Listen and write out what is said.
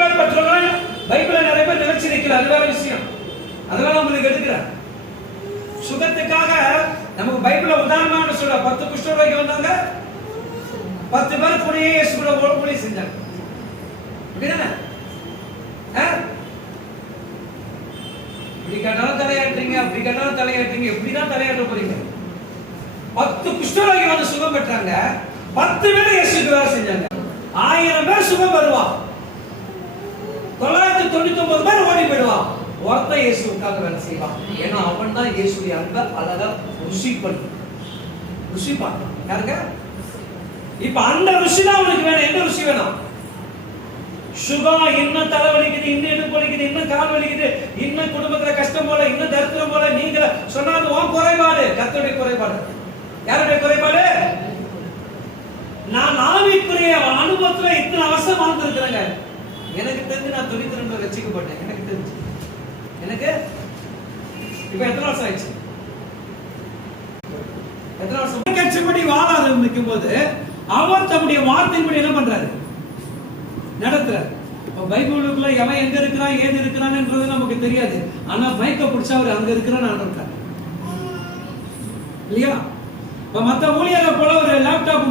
பெற்றவங்க பைபிள்ல நிறைய பேர் நினைச்சு நிக்கல, அது வேற விஷயம். அதெல்லாம் உங்களுக்கு எடுக்கிறேன். சுகத்துக்காக நமக்கு பைபிள்ல உதாரணமான சொல்ற 10 குஷ்டரோகிகள் வந்தாங்க, 10 பேர் கூடயே இயேசு கூட ஊழியம் செஞ்சாங்க. அப்படிதானே? இப்படி கேட்டாலும் தலையாட்டுறீங்க, அப்படி கேட்டாலும் தலையாட்டுறீங்க, எப்படிதான் தலையாட்ட போறீங்க? 10 குஷ்டரோகி வந்து சுகம் பெற்றாங்க, 10 பேர் இயேசுக்கு வேலை செஞ்சாங்க. 1000 பேர் சுகம் பெறுவான், 999 பேர் ஓடி போயிடுவான், ஒருத்தன் இயேசுக்காக வேலை செய்வான். ஏன்னா அவன் தான் இயேசுடைய அன்பை அழகா ருசிப்பான். யாருங்க? இப்ப அந்த ருசி தான் அவனுக்கு வேணும். என்ன ருசி வேணும்? சுகம், இன்னும் தலை வலிக்குது, இன்னும் இடுப்பு வலிக்குது, இன்னும் கால் வலிக்குது, இன்னும் குடும்பத்துல கஷ்டம் போல, இன்னும் தரித்திரம் போல, நீங்க சொன்னாங்க உன் குறைபாடு. கர்த்தருடைய குறைபாடு. யாருடைய குறைபாடு? நான் ஆவிக்குரிய அனுபவத்துல இத்தனை அவசரம் வாழ்ந்துருக்கிறேங்க. எனக்கு தெரிஞ்சு நான் 92 ரட்சிக்கப்பட்டேன். எனக்கு தெரிஞ்சு எனக்கு இப்ப எத்தனை வருஷம் ஆயிடுச்சு? எத்தனை வருஷம்? கட்சிப்படி வாழ ஆரம்பிக்கும் போது அவர் தம்முடைய வார்த்தைப்படி என்ன பண்றாரு? நடத்துறாரு. பைபிளுக்குள்ள எவன் எங்க இருக்கிறான், ஏது இருக்கிறான்ன்றது நமக்கு தெரியாது. ஆனா மைக்க பிடிச்சா அவர் அங்க இருக்கிறான்னு இருக்காரு இல்லையா? இப்ப மத்த ஊழியரை போல ஒரு லேப்டாப்